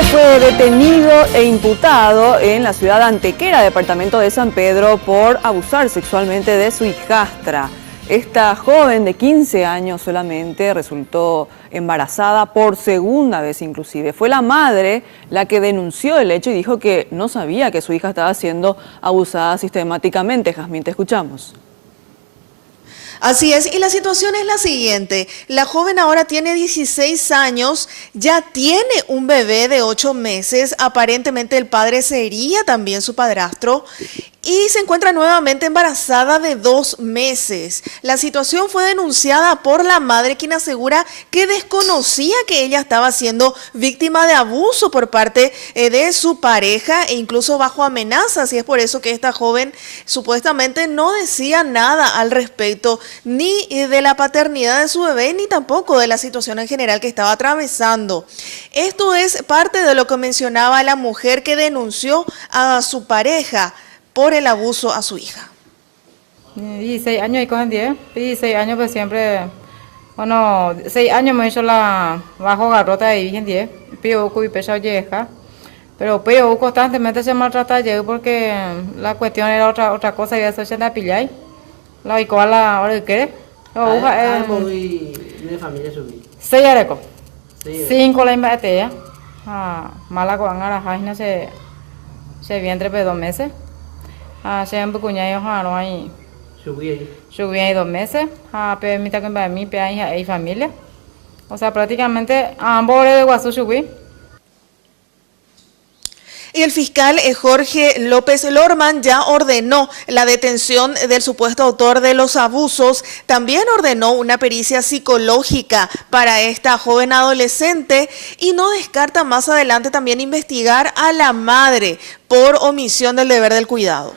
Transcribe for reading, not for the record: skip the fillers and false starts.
hombre fue detenido e imputado en la ciudad antequera, departamento de San Pedro, por abusar sexualmente de su hijastra. Esta joven de 15 años solamente resultó embarazada por segunda vez inclusive. Fue la madre la que denunció el hecho y dijo que no sabía que su hija estaba siendo abusada sistemáticamente. Jazmín, te escuchamos. Así es, y la situación es la siguiente. La joven ahora tiene 16 años, ya tiene un bebé de 8 meses, aparentemente el padre sería también su padrastro, y se encuentra nuevamente embarazada de 2 meses. La situación fue denunciada por la madre, quien asegura que desconocía que ella estaba siendo víctima de abuso por parte de su pareja e incluso bajo amenazas, y es por eso que esta joven supuestamente no decía nada al respecto, ni de la paternidad de su bebé, ni tampoco de la situación en general que estaba atravesando. Esto es parte de lo que mencionaba la mujer que denunció a su pareja por el abuso a su hija. 16 años y cogen 10, 16 años pues siempre, bueno, 6 años me he hecho la bajo garrota y en 10, pido y peso vieja, pero pido constantemente se maltrata yo porque la cuestión era otra cosa y eso se la pillai, la igual a la hora que muy de familia subí. 6 areco, 5 la invertía, mala con a la se vientre por 2 meses. Se han pecuñado ahí. Subí ahí 2 meses. Pero mi taco para mí, pero hay familia. O sea, prácticamente ambos de Guazú subí. Y el fiscal Jorge López Lorman ya ordenó la detención del supuesto autor de los abusos. También ordenó una pericia psicológica para esta joven adolescente y no descarta más adelante también investigar a la madre por omisión del deber del cuidado.